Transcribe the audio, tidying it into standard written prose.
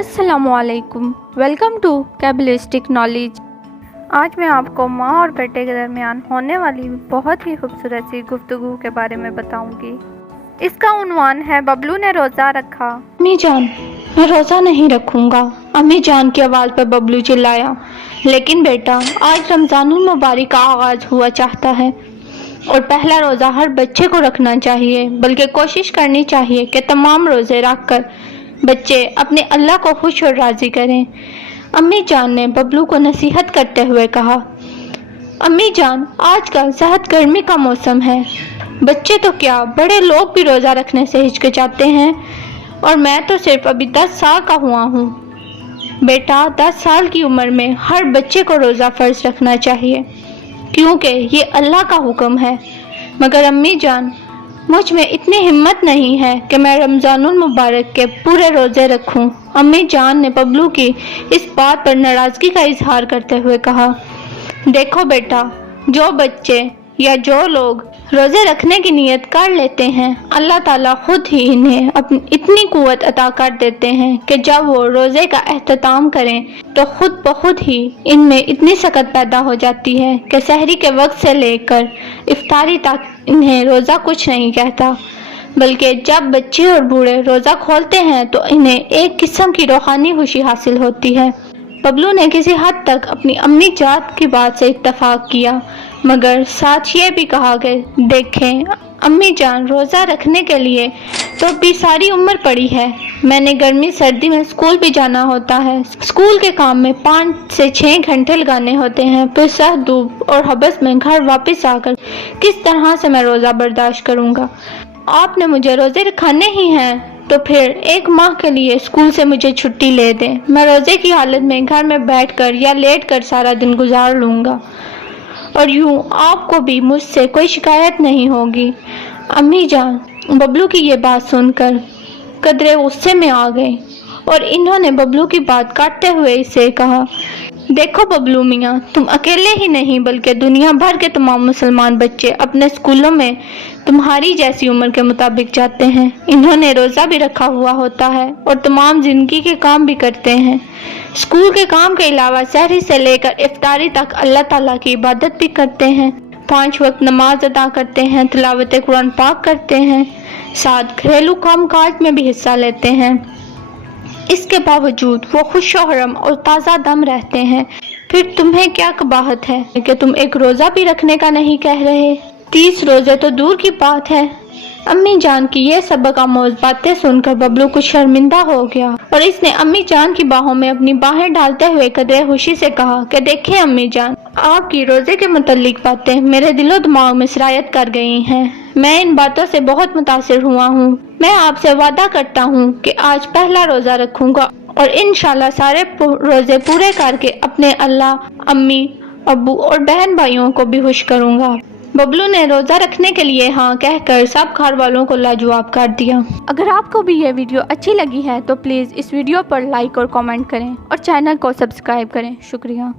अस्सलामुअलैकुम, welcome to कैबलिस्टिक knowledge. आज मैं आपको माँ और बेटे के दरमियान होने वाली बहुत ही खूबसूरत सी गुफ्तगू के बारे में बताऊंगी। इसका उन्वान है बबलू ने रोज़ा रखा। अम्मी जान, मैं रोज़ा नहीं रखूंगा। अम्मी जान की आवाज़ पर बबलू चिल्लाया। लेकिन बेटा, आज रमज़ानुल मुबारक का आगाज़ हुआ चाहता है और पहला रोज़ा हर बच्चे को रखना चाहिए, बल्कि कोशिश करनी चाहिए कि तमाम रोज़े रख कर बच्चे अपने अल्लाह को खुश और राज़ी करें। अम्मी जान ने बबलू को नसीहत करते हुए कहा, अम्मी जान, आजकल सख्त गर्मी का मौसम है। बच्चे तो क्या, बड़े लोग भी रोज़ा रखने से हिचकिचाते हैं और मैं तो सिर्फ अभी 10 साल का हुआ हूँ। बेटा, 10 साल की उम्र में हर बच्चे को रोज़ा फ़र्ज रखना चाहिए, क्योंकि ये अल्लाह का हुक्म है। मगर अम्मी जान, मुझ में इतनी हिम्मत नहीं है कि मैं रमज़ानुल मुबारक के पूरे रोज़े रखूं। अम्मी जान ने बबलू की इस बात पर नाराज़गी का इजहार करते हुए कहा, देखो बेटा, जो बच्चे या जो लोग रोज़े रखने की नीयत कर लेते हैं, अल्लाह ताला खुद ही इन्हें अपनी इतनी कुव्वत अता कर देते हैं कि जब वो रोज़े का एहतमाम करें तो खुद ब खुद ही इनमें इतनी सकत पैदा हो जाती है कि सहरी के वक्त से लेकर इफ्तारी तक इन्हें रोज़ा कुछ नहीं कहता। बल्कि जब बच्चे और बूढ़े रोज़ा खोलते हैं तो इन्हें एक किस्म की रूहानी खुशी हासिल होती है। बबलू ने किसी हद तक अपनी अम्मी जान की बात से इत्तफाक किया, मगर साथ ये भी कहा कि देखें अम्मी जान, रोज़ा रखने के लिए तो भी सारी उम्र पड़ी है। मैंने गर्मी सर्दी में स्कूल भी जाना होता है। स्कूल के काम में 5 से 6 घंटे लगाने होते हैं। फिर सर्द धूप और हबस में घर वापस आकर किस तरह से मैं रोज़ा बर्दाश्त करूँगा। आपने मुझे रोज़े रखाने ही हैं तो फिर 1 माह के लिए स्कूल से मुझे छुट्टी ले दें। मैं रोज़े की हालत में घर में बैठकर या लेटकर सारा दिन गुजार लूँगा और यूँ आपको भी मुझसे कोई शिकायत नहीं होगी। अम्मी जान, बबलू की ये बात सुनकर कदरे गुस्से में आ गए और इन्होंने बबलू की बात काटते हुए इसे कहा, देखो बबलू मियाँ, तुम अकेले ही नहीं बल्कि दुनिया भर के तमाम मुसलमान बच्चे अपने स्कूलों में तुम्हारी जैसी उम्र के मुताबिक जाते हैं। इन्होंने रोज़ा भी रखा हुआ होता है और तमाम जिंदगी के काम भी करते हैं। स्कूल के काम के अलावा सहरी से लेकर इफ्तारी तक अल्लाह ताला की इबादत भी करते हैं। 5 वक्त नमाज अदा करते हैं, तिलावत कुरान पाक करते हैं, साथ घरेलू काम काज में भी हिस्सा लेते हैं। इसके बावजूद वो खुशोहरम और ताज़ा दम रहते हैं। फिर तुम्हें क्या कबाहत है कि तुम एक रोज़ा भी रखने का नहीं कह रहे? 30 रोज़े तो दूर की बात है। अम्मी जान की ये सबक आमोज़ बातें सुनकर बबलू कुछ शर्मिंदा हो गया और इसने अम्मी जान की बाहों में अपनी बाहें डालते हुए कदरे खुशी से कहा कि देखें अम्मी जान, आपकी रोज़े के मुतल्लिक बातें मेरे दिलो दिमाग में सरायत कर गई हैं। मैं इन बातों से बहुत मुतासिर हुआ हूँ। मैं आपसे वादा करता हूँ कि आज पहला रोज़ा रखूँगा और इंशाल्लाह सारे रोज़े पूरे करके अपने अल्लाह, अम्मी, अब्बू और बहन भाइयों को भी खुश करूँगा। बबलू ने रोज़ा रखने के लिए हाँ कहकर सब घर वालों को लाजवाब कर दिया। अगर आपको भी ये वीडियो अच्छी लगी है तो प्लीज़ इस वीडियो पर लाइक और कमेंट करें और चैनल को सब्सक्राइब करें। शुक्रिया।